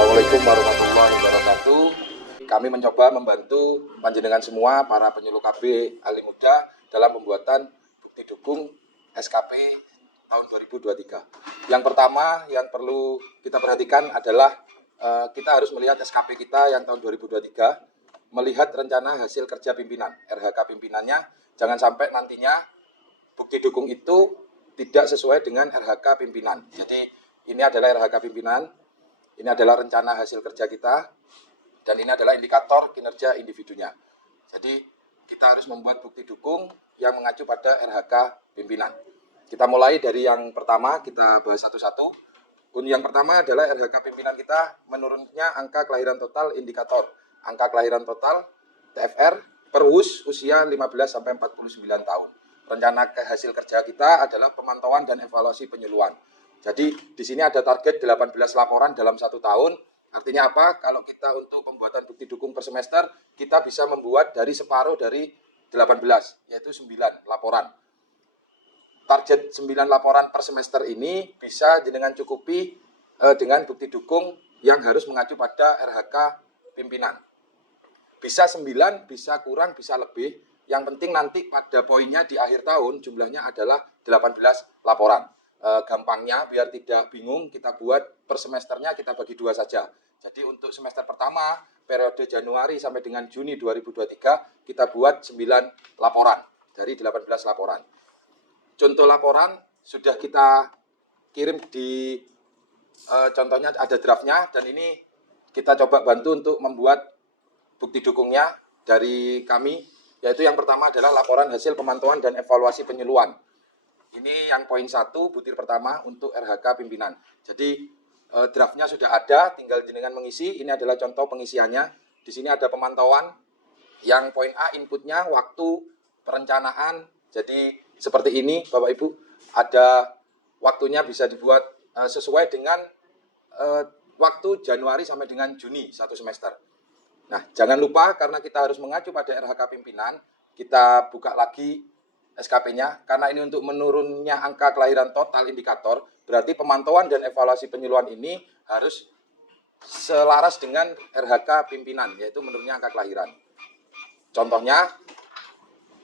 Assalamualaikum warahmatullahi wabarakatuh. Kami mencoba membantu panjenengan semua para penyuluh KB Ali Muda dalam pembuatan bukti dukung SKP tahun 2023. Yang pertama yang perlu kita perhatikan adalah kita harus melihat SKP kita yang tahun 2023, melihat rencana hasil kerja pimpinan, RHK pimpinannya. Jangan sampai nantinya bukti dukung itu tidak sesuai dengan RHK pimpinan. Jadi ini adalah RHK pimpinan. Ini adalah rencana hasil kerja kita, dan ini adalah indikator kinerja individunya. Jadi kita harus membuat bukti dukung yang mengacu pada RHK pimpinan. Kita mulai dari yang pertama, kita bahas satu-satu. Yang pertama adalah RHK pimpinan kita menurunnya angka kelahiran total indikator. Angka kelahiran total TFR per WUS usia 15-49 tahun. Rencana hasil kerja kita adalah pemantauan dan evaluasi penyuluhan. Jadi di sini ada target 18 laporan dalam 1 tahun. Artinya apa? Kalau kita untuk pembuatan bukti dukung per semester, kita bisa membuat dari separuh dari 18, yaitu 9 laporan. Target 9 laporan per semester ini bisa dengan cukupi dengan bukti dukung yang harus mengacu pada RHK pimpinan. Bisa 9, bisa kurang, bisa lebih. Yang penting nanti pada poinnya di akhir tahun jumlahnya adalah 18 laporan. Gampangnya biar tidak bingung, kita buat per semesternya kita bagi 2 saja. Jadi untuk semester pertama periode Januari sampai dengan Juni 2023 kita buat 9 laporan dari 18 laporan. Contoh laporan sudah kita kirim di contohnya ada draftnya, dan ini kita coba bantu untuk membuat bukti dukungnya dari kami, yaitu yang pertama adalah laporan hasil pemantauan dan evaluasi penyuluhan. Ini yang poin 1, butir pertama untuk RHK pimpinan. Jadi draftnya sudah ada, tinggal jenengan mengisi. Ini adalah contoh pengisiannya. Di sini ada pemantauan. Yang poin A inputnya, waktu, perencanaan. Jadi seperti ini Bapak Ibu. Ada waktunya bisa dibuat sesuai dengan waktu Januari sampai dengan Juni 1 semester. Nah, jangan lupa karena kita harus mengacu pada RHK pimpinan, kita buka lagi SKP-nya, karena ini untuk menurunnya angka kelahiran total indikator, berarti pemantauan dan evaluasi penyuluhan ini harus selaras dengan RHK pimpinan, yaitu menurunnya angka kelahiran. Contohnya,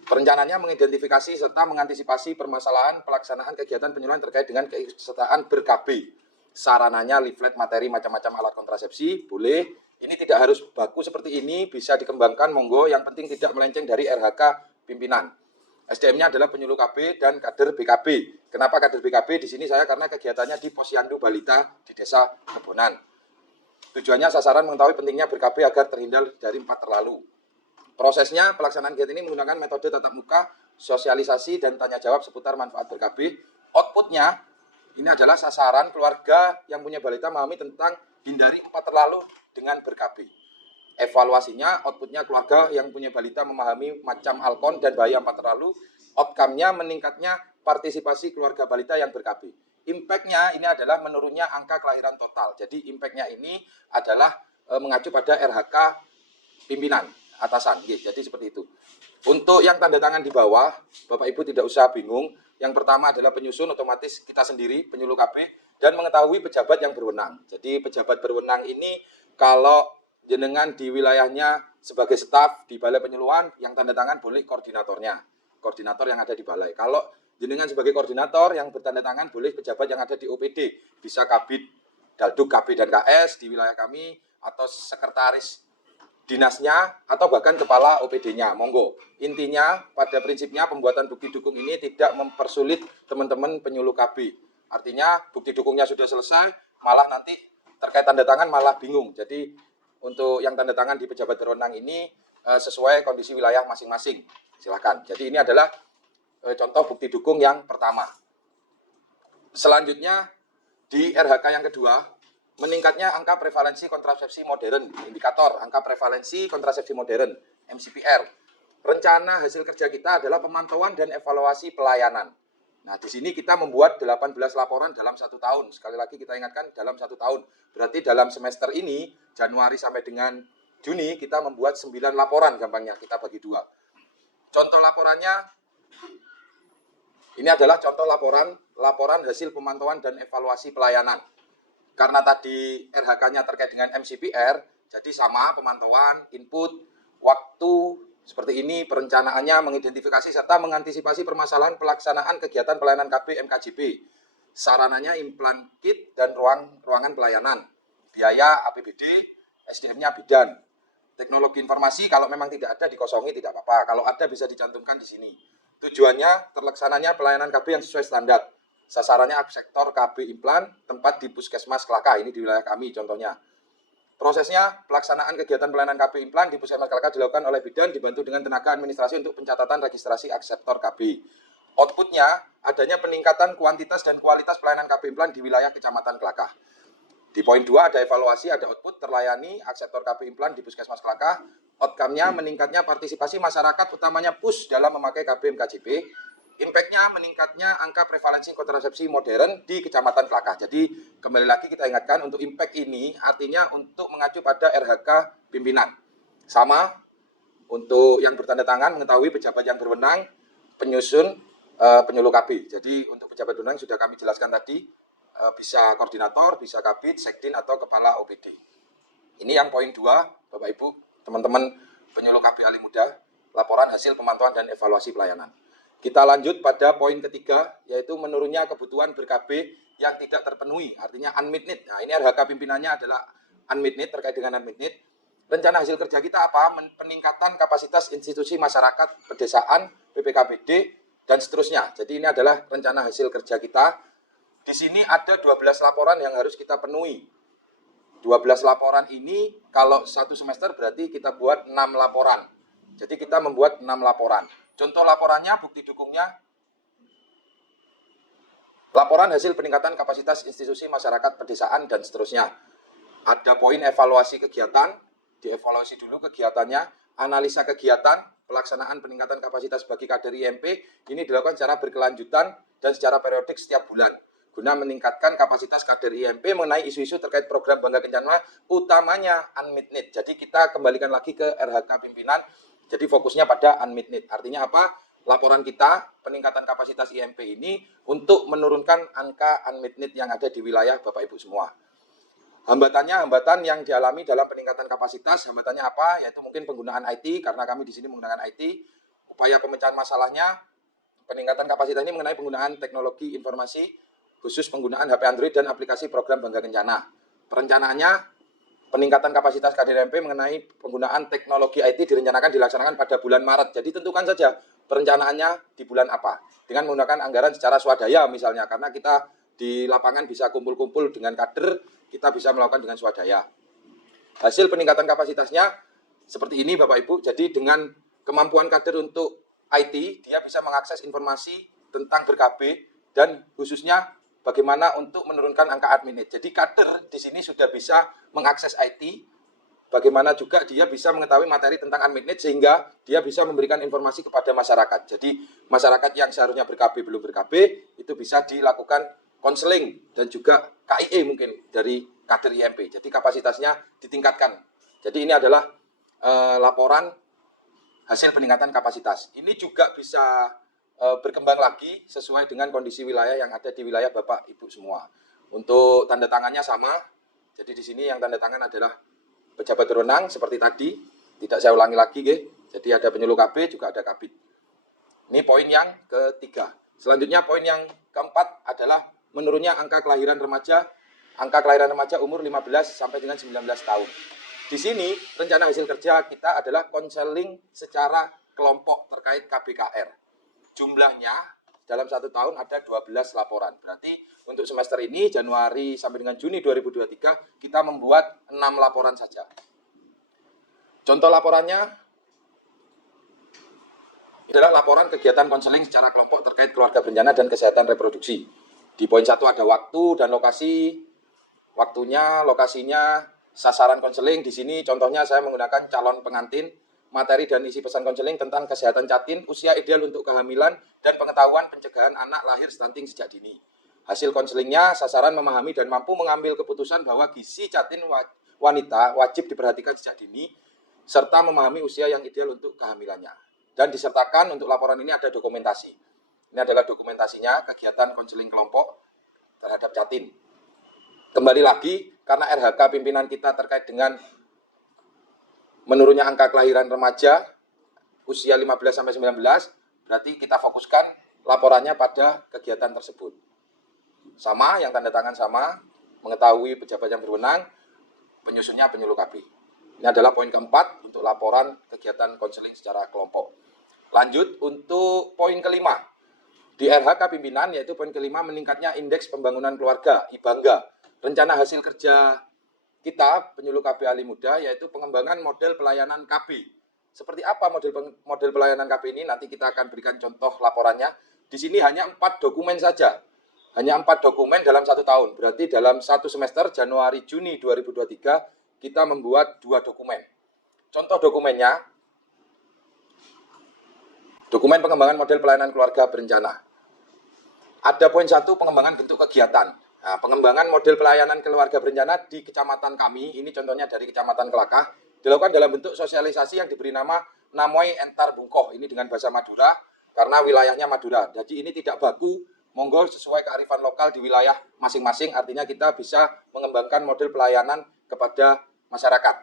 perencanaannya mengidentifikasi serta mengantisipasi permasalahan pelaksanaan kegiatan penyuluhan terkait dengan keikutsertaan ber-KB. Sarananya leaflet, materi, macam-macam alat kontrasepsi, boleh. Ini tidak harus baku seperti ini, bisa dikembangkan, monggo. Yang penting tidak melenceng dari RHK pimpinan. SDM-nya adalah penyuluh KB dan kader BKB. Kenapa kader BKB? Di sini saya karena kegiatannya di Posyandu Balita di Desa Kebonan. Tujuannya sasaran mengetahui pentingnya ber-KB agar terhindar dari 4 terlalu. Prosesnya pelaksanaan kegiatan ini menggunakan metode tatap muka, sosialisasi dan tanya jawab seputar manfaat ber-KB. Outputnya ini adalah sasaran keluarga yang punya balita memahami tentang hindari 4 terlalu dengan ber-KB. Evaluasinya, outputnya keluarga yang punya balita memahami macam alkon dan bahaya 4 terlalu. Outcome-nya meningkatnya partisipasi keluarga balita yang ber-KB. Impact-nya ini adalah menurunnya angka kelahiran total. Jadi impact-nya ini adalah mengacu pada RHK pimpinan atasan. Jadi seperti itu. Untuk yang tanda tangan di bawah, Bapak Ibu tidak usah bingung. Yang pertama adalah penyusun, otomatis kita sendiri penyuluh KB, dan mengetahui pejabat yang berwenang. Jadi pejabat berwenang ini kalau jenengan di wilayahnya sebagai staf di balai penyuluhan, yang tanda tangan boleh koordinatornya, koordinator yang ada di balai. Kalau jenengan sebagai koordinator yang bertanda tangan boleh pejabat yang ada di OPD, bisa Kabid, Dalduk, KB dan KS di wilayah kami, atau sekretaris dinasnya, atau bahkan kepala OPD-nya, monggo. Intinya pada prinsipnya pembuatan bukti dukung ini tidak mempersulit teman-teman penyuluh KB. Artinya bukti dukungnya sudah selesai, malah nanti terkait tanda tangan malah bingung. Jadi untuk yang tanda tangan di pejabat berwenang ini sesuai kondisi wilayah masing-masing. Silakan. Jadi ini adalah contoh bukti dukung yang pertama. Selanjutnya di RHK yang kedua, meningkatnya angka prevalensi kontrasepsi modern, indikator angka prevalensi kontrasepsi modern, MCPR. Rencana hasil kerja kita adalah pemantauan dan evaluasi pelayanan. Nah, di sini kita membuat 18 laporan dalam 1 tahun. Sekali lagi kita ingatkan, dalam 1 tahun. Berarti dalam semester ini, Januari sampai dengan Juni, kita membuat 9 laporan, gampangnya kita bagi 2. Contoh laporannya, ini adalah contoh laporan hasil pemantauan dan evaluasi pelayanan. karena tadi RHK-nya terkait dengan MCPR, jadi sama pemantauan, input, waktu, seperti ini perencanaannya, mengidentifikasi serta mengantisipasi permasalahan pelaksanaan kegiatan pelayanan KB MKJB. Sarananya implan kit dan ruangan pelayanan. Biaya APBD, SDM-nya bidan. Teknologi informasi kalau memang tidak ada dikosongi tidak apa-apa. Kalau ada bisa dicantumkan di sini. Tujuannya terlaksananya pelayanan KB yang sesuai standar. Sasarannya sektor KB implan, tempat di Puskesmas Kelaka. Ini di wilayah kami contohnya. Prosesnya pelaksanaan kegiatan pelayanan KB implan di Puskesmas Kelaka dilakukan oleh bidan dibantu dengan tenaga administrasi untuk pencatatan registrasi akseptor KB. Outputnya adanya peningkatan kuantitas dan kualitas pelayanan KB implan di wilayah Kecamatan Kelaka. Di poin 2 ada evaluasi, ada output terlayani akseptor KB implan di Puskesmas Kelaka. Outcome-nya meningkatnya partisipasi masyarakat utamanya PUS dalam memakai KB MKJB. Impact-nya meningkatnya angka prevalensi kontrasepsi modern di Kecamatan Kelaka. Jadi kembali lagi kita ingatkan untuk impact ini artinya untuk mengacu pada RHK pimpinan. Sama untuk yang bertanda tangan mengetahui pejabat yang berwenang penyusun penyuluh KB. Jadi untuk pejabat berwenang sudah kami jelaskan tadi, bisa koordinator, bisa kabid, sekdin, atau kepala OPD. Ini yang poin 2, Bapak Ibu, teman-teman penyuluh KB Ali Muda, laporan hasil pemantauan dan evaluasi pelayanan. Kita lanjut pada poin ketiga, yaitu menurunnya kebutuhan ber-KB yang tidak terpenuhi, artinya unmet need. Nah, ini RHK pimpinannya adalah unmet need, terkait dengan unmet need. Rencana hasil kerja kita apa? Peningkatan kapasitas institusi masyarakat, pedesaan, BPKBD, dan seterusnya. Jadi ini adalah rencana hasil kerja kita. Di sini ada 12 laporan yang harus kita penuhi. 12 laporan ini kalau satu semester berarti kita buat 6 laporan. Jadi kita membuat 6 laporan. Contoh laporannya, bukti dukungnya. Laporan hasil peningkatan kapasitas institusi masyarakat pedesaan dan seterusnya. Ada poin evaluasi kegiatan, dievaluasi dulu kegiatannya, analisa kegiatan, pelaksanaan peningkatan kapasitas bagi kader IMP, ini dilakukan secara berkelanjutan dan secara periodik setiap bulan, guna meningkatkan kapasitas kader IMP mengenai isu-isu terkait program Bangga Kencana, utamanya unmet need. Jadi kita kembalikan lagi ke RHK pimpinan, jadi fokusnya pada unmet need. Artinya apa? Laporan kita, peningkatan kapasitas IMP ini untuk menurunkan angka unmet need yang ada di wilayah Bapak Ibu semua. Hambatan yang dialami dalam peningkatan kapasitas, hambatannya apa? Yaitu mungkin penggunaan IT, karena kami di sini menggunakan IT. Upaya pemecahan masalahnya, peningkatan kapasitas ini mengenai penggunaan teknologi informasi, khusus penggunaan HP Android dan aplikasi program Bangga Kencana. Perencanaannya, peningkatan kapasitas KDRMP mengenai penggunaan teknologi IT direncanakan dilaksanakan pada bulan Maret. Jadi tentukan saja perencanaannya di bulan apa. Dengan menggunakan anggaran secara swadaya misalnya, karena kita di lapangan bisa kumpul-kumpul dengan kader, kita bisa melakukan dengan swadaya. Hasil peningkatan kapasitasnya seperti ini Bapak Ibu. Jadi dengan kemampuan kader untuk IT, dia bisa mengakses informasi tentang ber-KB dan khususnya bagaimana untuk menurunkan angka admin. Jadi kader di sini sudah bisa mengakses IT, bagaimana juga dia bisa mengetahui materi tentang admin sehingga dia bisa memberikan informasi kepada masyarakat. Jadi masyarakat yang seharusnya ber-KB belum ber-KB itu bisa dilakukan konseling dan juga KIE mungkin dari kader IMP. Jadi kapasitasnya ditingkatkan. Jadi ini adalah laporan hasil peningkatan kapasitas. Ini juga bisa berkembang lagi sesuai dengan kondisi wilayah yang ada di wilayah Bapak Ibu semua. Untuk tanda tangannya sama. Jadi di sini yang tanda tangan adalah pejabat berwenang seperti tadi. Tidak saya ulangi lagi, Jadi ada penyuluh KB juga ada kabid. Ini poin yang ketiga. Selanjutnya poin yang keempat adalah menurunnya angka kelahiran remaja umur 15 sampai dengan 19 tahun. Di sini rencana hasil kerja kita adalah konseling secara kelompok terkait KBKR. Jumlahnya dalam 1 tahun ada 12 laporan. Berarti untuk semester ini Januari sampai dengan Juni 2023 kita membuat 6 laporan saja. Contoh laporannya adalah laporan kegiatan konseling secara kelompok terkait keluarga berencana dan kesehatan reproduksi. Di poin 1 ada waktu dan lokasi. Waktunya, lokasinya, sasaran konseling. Di sini contohnya saya menggunakan calon pengantin. Materi dan isi pesan konseling tentang kesehatan catin, usia ideal untuk kehamilan, dan pengetahuan pencegahan anak lahir stunting sejak dini. Hasil konselingnya, sasaran memahami dan mampu mengambil keputusan bahwa gizi catin wanita wajib diperhatikan sejak dini, serta memahami usia yang ideal untuk kehamilannya. Dan disertakan untuk laporan ini ada dokumentasi. Ini adalah dokumentasinya kegiatan konseling kelompok terhadap catin. Kembali lagi, karena RHK pimpinan kita terkait dengan menurunnya angka kelahiran remaja usia 15-19, berarti kita fokuskan laporannya pada kegiatan tersebut. Sama, yang tanda tangan sama, mengetahui pejabat yang berwenang, penyusunnya penyuluh KB. Ini adalah poin keempat untuk laporan kegiatan konseling secara kelompok. Lanjut untuk poin kelima. Di RHK pimpinan, yaitu poin kelima, meningkatnya indeks pembangunan keluarga, IBANGA. Rencana hasil kerja kita, penyuluh KB Ali Muda, yaitu pengembangan model pelayanan KB. Seperti apa model pelayanan KB ini? Nanti kita akan berikan contoh laporannya. Di sini hanya 4 dokumen saja. Hanya 4 dokumen dalam 1 tahun. Berarti dalam 1 semester, Januari-Juni 2023, kita membuat 2 dokumen. Contoh dokumennya, dokumen pengembangan model pelayanan keluarga berencana. Ada poin 1, pengembangan bentuk kegiatan. Nah, pengembangan model pelayanan keluarga berencana di kecamatan kami, ini contohnya dari Kecamatan Kelakah, dilakukan dalam bentuk sosialisasi yang diberi nama Namoy Entar Bungkoh. Ini dengan bahasa Madura, karena wilayahnya Madura. Jadi ini tidak baku, monggo sesuai kearifan lokal di wilayah masing-masing, artinya kita bisa mengembangkan model pelayanan kepada masyarakat.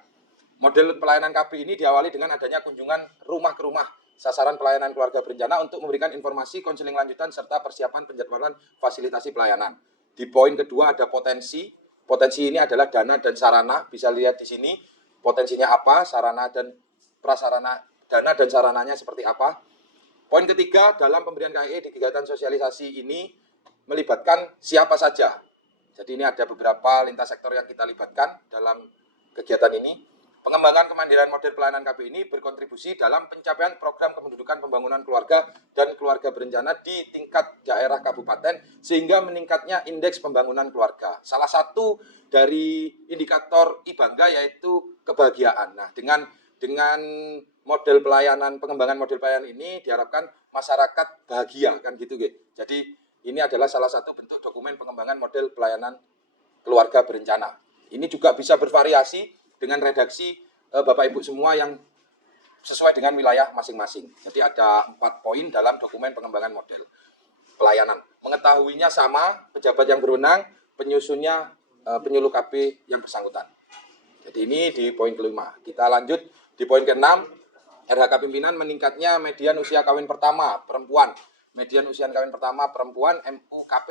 Model pelayanan KB ini diawali dengan adanya kunjungan rumah ke rumah, sasaran pelayanan keluarga berencana untuk memberikan informasi konseling lanjutan serta persiapan penjadwalan fasilitasi pelayanan. Di poin kedua ada potensi. Potensi ini adalah dana dan sarana. Bisa lihat di sini potensinya apa, sarana dan prasarana, dana dan sarananya seperti apa. Poin ketiga, dalam pemberian KIE di kegiatan sosialisasi ini melibatkan siapa saja. Jadi ini ada beberapa lintas sektor yang kita libatkan dalam kegiatan ini. Pengembangan kemandirian model pelayanan KB ini berkontribusi dalam pencapaian program kependudukan pembangunan keluarga dan keluarga berencana di tingkat daerah kabupaten sehingga meningkatnya indeks pembangunan keluarga. Salah satu dari indikator IBANGA yaitu kebahagiaan. Nah, dengan model pelayanan, pengembangan model pelayanan ini diharapkan masyarakat bahagia, kan gitu, gitu. Jadi ini adalah salah satu bentuk dokumen pengembangan model pelayanan keluarga berencana. Ini juga bisa bervariasi dengan redaksi Bapak Ibu semua yang sesuai dengan wilayah masing-masing. Jadi ada 4 poin dalam dokumen pengembangan model pelayanan. Mengetahuinya sama, pejabat yang berwenang, penyusunnya penyuluh KB yang bersangkutan. Jadi ini di poin kelima. Kita lanjut di poin keenam, RHK pimpinan meningkatnya median usia kawin pertama perempuan. Median usia kawin pertama perempuan MUKP.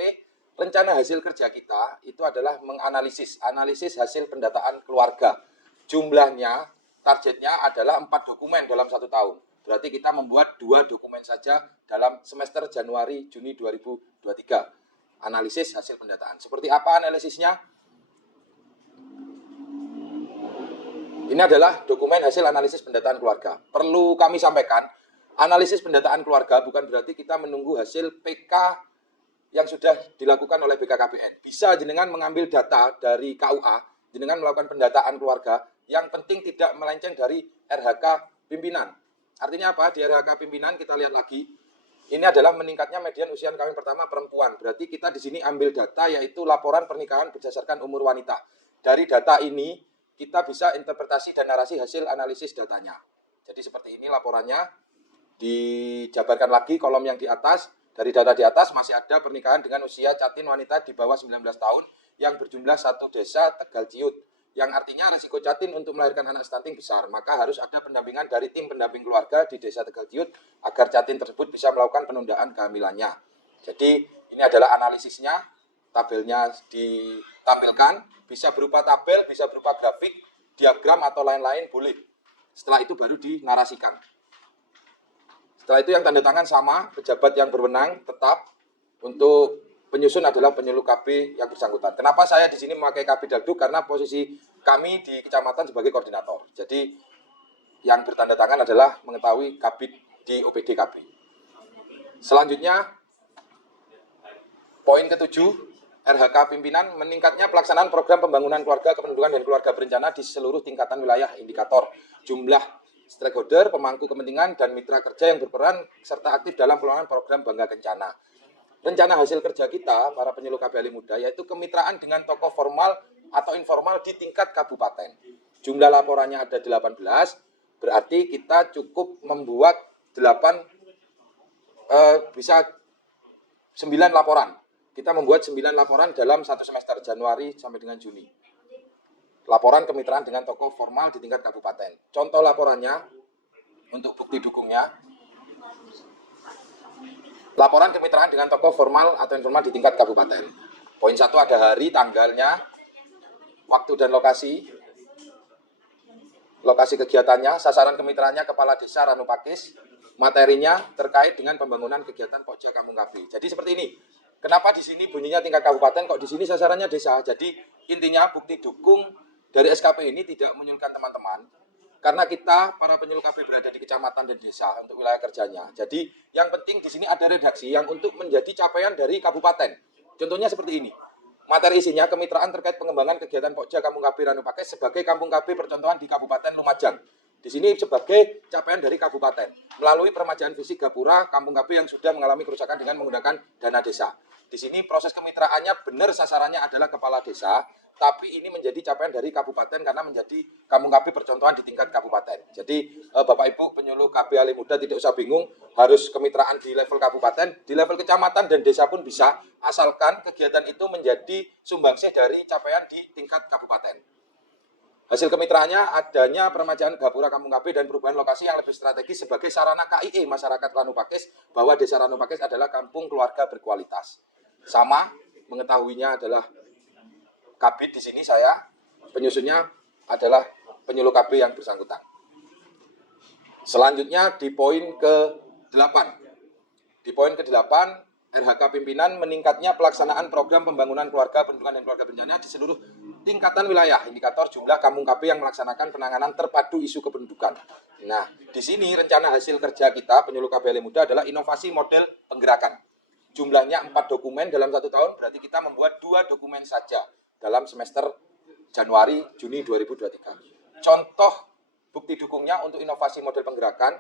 Rencana hasil kerja kita itu adalah menganalisis hasil pendataan keluarga. Jumlahnya, targetnya adalah 4 dokumen dalam 1 tahun. Berarti kita membuat 2 dokumen saja dalam semester Januari-Juni 2023. Analisis hasil pendataan. Seperti apa analisisnya? Ini adalah dokumen hasil analisis pendataan keluarga. Perlu kami sampaikan, analisis pendataan keluarga bukan berarti kita menunggu hasil PK yang sudah dilakukan oleh BKKBN. Bisa jenengan mengambil data dari KUA, jenengan melakukan pendataan keluarga, yang penting tidak melenceng dari RHK pimpinan. Artinya apa? Di RHK pimpinan kita lihat lagi, ini adalah meningkatnya median usia kawin pertama perempuan. Berarti kita di sini ambil data yaitu laporan pernikahan berdasarkan umur wanita. Dari data ini kita bisa interpretasi dan narasi hasil analisis datanya. Jadi seperti ini laporannya. Dijabarkan lagi kolom yang di atas. Dari data di atas masih ada pernikahan dengan usia catin wanita di bawah 19 tahun yang berjumlah 1 desa Tegal Ciut. Yang artinya risiko catin untuk melahirkan anak stunting besar. Maka harus ada pendampingan dari tim pendamping keluarga di desa Tegal Ciut agar catin tersebut bisa melakukan penundaan kehamilannya. Jadi ini adalah analisisnya. Tabelnya ditampilkan. Bisa berupa tabel, bisa berupa grafik, diagram atau lain-lain boleh. Setelah itu baru dinarasikan. Setelah itu yang tanda tangan sama, pejabat yang berwenang tetap untuk penyusun adalah penyuluh KB yang bersangkutan. Kenapa saya di sini memakai KB Dagduk? Karena posisi kami di kecamatan sebagai koordinator. Jadi yang bertanda tangan adalah mengetahui KB di OPD KB. Selanjutnya, poin ketujuh, RHK pimpinan meningkatnya pelaksanaan program pembangunan keluarga, kependudukan dan keluarga berencana di seluruh tingkatan wilayah indikator. Jumlah stakeholder, pemangku kepentingan, dan mitra kerja yang berperan serta aktif dalam pelaksanaan program Bangga Kencana. Rencana hasil kerja kita, para penyuluh KB Ali Muda, yaitu kemitraan dengan tokoh formal atau informal di tingkat kabupaten. Jumlah laporannya ada 18, berarti kita cukup membuat 9 laporan. kita membuat 9 laporan dalam satu semester, Januari sampai dengan Juni. Laporan kemitraan dengan tokoh formal di tingkat kabupaten. Contoh laporannya, untuk bukti dukungnya, laporan kemitraan dengan tokoh formal atau informal di tingkat kabupaten. Poin 1 ada hari, tanggalnya, waktu dan lokasi kegiatannya, sasaran kemitraannya Kepala Desa Ranupakis, materinya terkait dengan pembangunan kegiatan Pokja Kampung KB. Jadi seperti ini. Kenapa di sini bunyinya tingkat kabupaten, kok di sini sasarannya desa? Jadi intinya bukti dukung dari SKP ini tidak menyulitkan teman-teman. Karena kita para penyuluh KB berada di kecamatan dan desa untuk wilayah kerjanya. Jadi yang penting di sini ada redaksi yang untuk menjadi capaian dari kabupaten. Contohnya seperti ini. Materi isinya kemitraan terkait pengembangan kegiatan Pokja Kampung KB Ranupakis sebagai Kampung KB percontohan di Kabupaten Lumajang. Di sini sebagai capaian dari kabupaten melalui peremajaan fisik gapura Kampung KB yang sudah mengalami kerusakan dengan menggunakan dana desa. Di sini proses kemitraannya benar sasarannya adalah kepala desa, tapi ini menjadi capaian dari kabupaten karena menjadi Kampung KB percontohan di tingkat kabupaten. Jadi Bapak Ibu penyuluh KB Ali Muda tidak usah bingung harus kemitraan di level kabupaten, di level kecamatan dan desa pun bisa, asalkan kegiatan itu menjadi sumbangsih dari capaian di tingkat kabupaten. Hasil kemitraannya adanya peremajaan gapura Kampung KB dan perubahan lokasi yang lebih strategis sebagai sarana KIE masyarakat Ranupakis bahwa Desa Ranupakis adalah kampung keluarga berkualitas. Sama mengetahuinya adalah Kabid di sini saya, penyusunnya adalah penyuluh KB yang bersangkutan. Selanjutnya di poin ke-8. Di poin ke-8, RHK pimpinan meningkatnya pelaksanaan program pembangunan keluarga, pendidikan dan keluarga berencana di seluruh tingkatan wilayah, indikator jumlah kampung KB yang melaksanakan penanganan terpadu isu kependudukan. Nah, di sini rencana hasil kerja kita, penyuluh KB Ali Muda adalah inovasi model penggerakan. Jumlahnya 4 dokumen dalam 1 tahun, berarti kita membuat 2 dokumen saja dalam semester Januari, Juni 2023. Contoh bukti dukungnya untuk inovasi model penggerakan.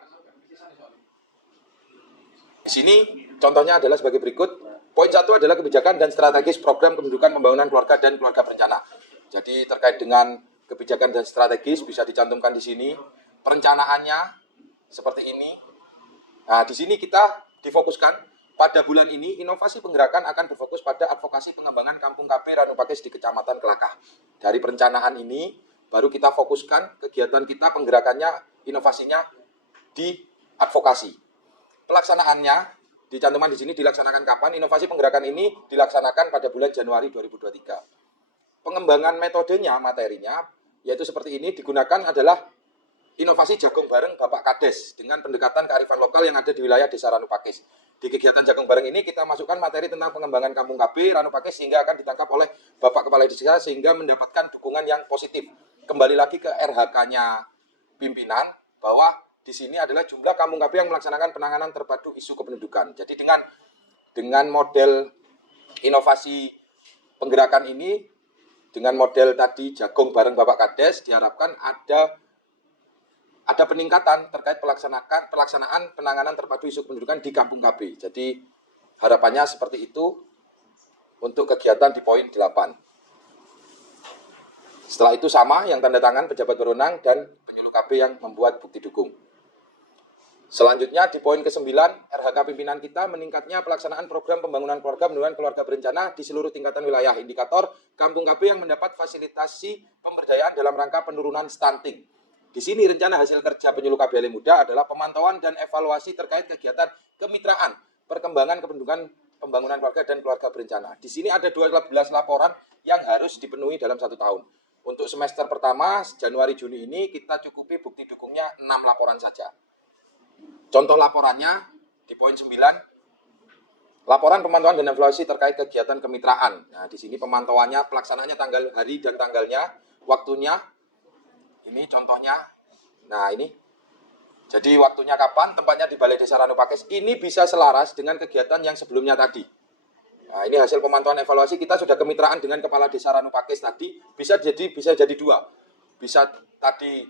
Di sini contohnya adalah sebagai berikut. Poin 1 adalah kebijakan dan strategis program kependudukan pembangunan keluarga dan keluarga berencana. Jadi terkait dengan kebijakan dan strategis bisa dicantumkan di sini. Perencanaannya seperti ini. Nah, di sini kita difokuskan pada bulan ini inovasi penggerakan akan berfokus pada advokasi pengembangan Kampung KB Ranupakis di Kecamatan Kelakah. Dari perencanaan ini baru kita fokuskan kegiatan kita penggerakannya, inovasinya di advokasi. Pelaksanaannya dicantumkan di sini dilaksanakan kapan? Inovasi penggerakan ini dilaksanakan pada bulan Januari 2023. Pengembangan metodenya, materinya, yaitu seperti ini, digunakan adalah inovasi jagung bareng Bapak Kades dengan pendekatan kearifan lokal yang ada di wilayah Desa Ranupakis. Di kegiatan jagung bareng ini kita masukkan materi tentang pengembangan Kampung KB Ranupakis sehingga akan ditangkap oleh Bapak Kepala Desa sehingga mendapatkan dukungan yang positif. Kembali lagi ke RHK-nya pimpinan bahwa di sini adalah jumlah Kampung KB yang melaksanakan penanganan terpadu isu kependudukan. Jadi dengan model inovasi penggerakan ini, dengan model tadi jagung bareng Bapak Kades, diharapkan ada peningkatan terkait pelaksanaan penanganan terpadu isu kependudukan di Kampung KB. Jadi harapannya seperti itu untuk kegiatan di poin 8. Setelah itu sama yang tanda tangan pejabat berwenang dan penyuluh KB yang membuat bukti dukung. Selanjutnya di poin ke-9, RHK pimpinan kita meningkatnya pelaksanaan program pembangunan keluarga menurunkan keluarga berencana di seluruh tingkatan wilayah. Indikator Kampung KB yang mendapat fasilitasi pemberdayaan dalam rangka penurunan stunting. Di sini rencana hasil kerja penyuluh KB Ali Muda adalah pemantauan dan evaluasi terkait kegiatan kemitraan, perkembangan kependudukan pembangunan keluarga dan keluarga berencana. Di sini ada 12 laporan yang harus dipenuhi dalam 1 tahun. Untuk semester pertama, Januari-Juni ini kita cukupi bukti dukungnya 6 laporan saja. Contoh laporannya di poin 9, laporan pemantauan dan evaluasi terkait kegiatan kemitraan. Nah, di sini pemantauannya, pelaksanaannya tanggal hari dan tanggalnya, waktunya. Ini contohnya. Nah, ini. Jadi waktunya kapan, tempatnya di Balai Desa Ranupakis. Ini bisa selaras dengan kegiatan yang sebelumnya tadi. Nah, ini hasil pemantauan evaluasi kita sudah kemitraan dengan Kepala Desa Ranupakis tadi. Bisa jadi 2. Bisa tadi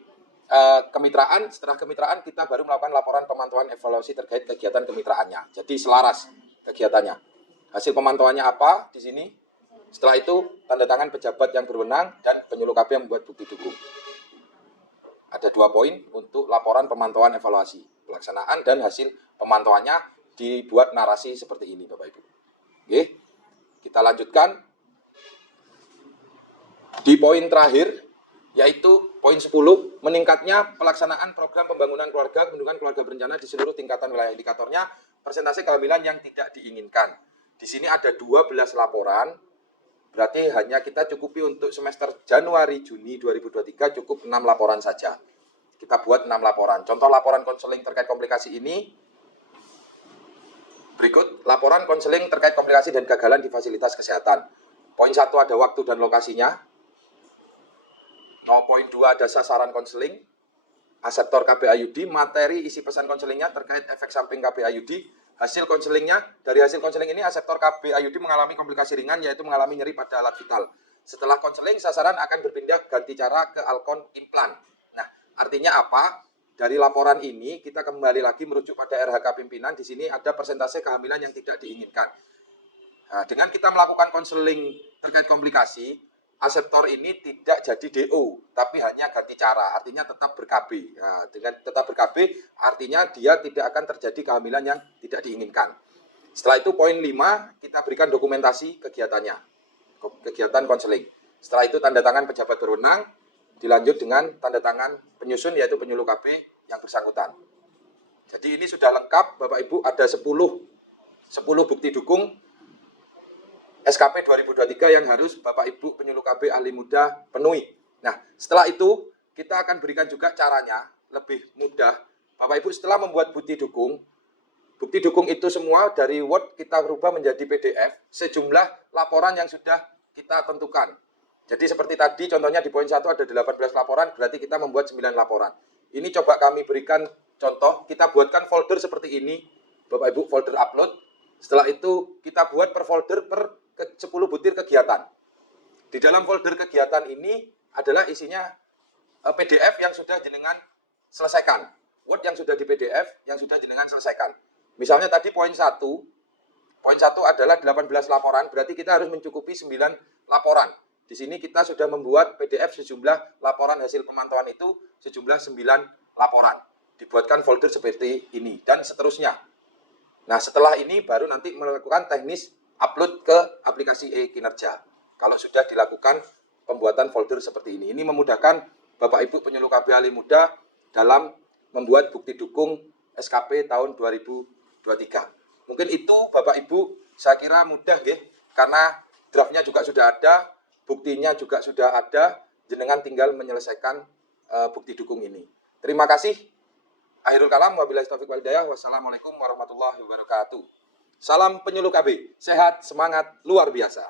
kemitraan, setelah kemitraan kita baru melakukan laporan pemantauan evaluasi terkait kegiatan kemitraannya. Jadi selaras kegiatannya. Hasil pemantauannya apa di sini? Setelah itu tanda tangan pejabat yang berwenang dan penyuluh KB yang membuat bukti dukung. Ada 2 poin untuk laporan pemantauan evaluasi, pelaksanaan dan hasil pemantauannya dibuat narasi seperti ini, Bapak Ibu. Oke. Kita lanjutkan di poin terakhir, yaitu poin 10, meningkatnya pelaksanaan program pembangunan keluarga, kependudukan keluarga berencana di seluruh tingkatan wilayah. Indikatornya persentase kehamilan yang tidak diinginkan. Di sini ada 12 laporan, berarti hanya kita cukupi untuk semester Januari-Juni 2023 cukup 6 laporan saja. Kita buat 6 laporan. Contoh laporan konseling terkait komplikasi ini, berikut laporan konseling terkait komplikasi dan gagalan di fasilitas kesehatan. Poin 1 ada waktu dan lokasinya. Poin 2 ada sasaran konseling, aseptor KBAYUD, materi isi pesan konselingnya terkait efek samping KBAYUD, hasil konselingnya. Dari hasil konseling ini aseptor KBAYUD mengalami komplikasi ringan, yaitu mengalami nyeri pada alat vital. Setelah konseling, sasaran akan berpindah ganti cara ke Alkon implan. Nah, artinya apa? Dari laporan ini kita kembali lagi merujuk pada RHK pimpinan. Di sini ada persentase kehamilan yang tidak diinginkan. Nah, dengan kita melakukan konseling terkait komplikasi, aseptor ini tidak jadi DO, tapi hanya ganti cara, artinya tetap ber-KB. Nah, dengan tetap ber-KB, artinya dia tidak akan terjadi kehamilan yang tidak diinginkan. Setelah itu poin 5, kita berikan dokumentasi kegiatannya, kegiatan konseling. Setelah itu tanda tangan pejabat berwenang, dilanjut dengan tanda tangan penyusun, yaitu penyuluh KB yang bersangkutan. Jadi ini sudah lengkap, Bapak Ibu, ada 10 bukti dukung SKP 2023 yang harus Bapak Ibu penyuluh KB ahli muda penuhi. Nah, setelah itu kita akan berikan juga caranya lebih mudah. Bapak Ibu setelah membuat bukti dukung itu semua dari Word kita rubah menjadi PDF sejumlah laporan yang sudah kita tentukan. Jadi seperti tadi contohnya di poin 1 ada 18 laporan, berarti kita membuat 9 laporan. Ini coba kami berikan contoh, kita buatkan folder seperti ini, Bapak Ibu, folder upload. Setelah itu kita buat per folder per 10 butir kegiatan. Di dalam folder kegiatan ini adalah isinya PDF yang sudah jenengan selesaikan. Word yang sudah di PDF yang sudah jenengan selesaikan. Misalnya tadi poin 1 adalah 18 laporan, berarti kita harus mencukupi 9 laporan. Di sini kita sudah membuat PDF sejumlah laporan hasil pemantauan itu sejumlah 9 laporan. Dibuatkan folder seperti ini dan seterusnya. Nah, setelah ini baru nanti melakukan teknis upload ke aplikasi e-kinerja. Kalau sudah dilakukan pembuatan folder seperti ini. Ini memudahkan Bapak Ibu penyuluh KB ahli muda dalam membuat bukti dukung SKP tahun 2023. Mungkin itu Bapak Ibu saya kira mudah ya, karena draftnya juga sudah ada, buktinya juga sudah ada, jenengan tinggal menyelesaikan bukti dukung ini. Terima kasih. Akhirul kalam, wabillahi taufiq wal hidayah. Wassalamualaikum warahmatullahi wabarakatuh. Salam penyuluh KB, sehat, semangat, luar biasa.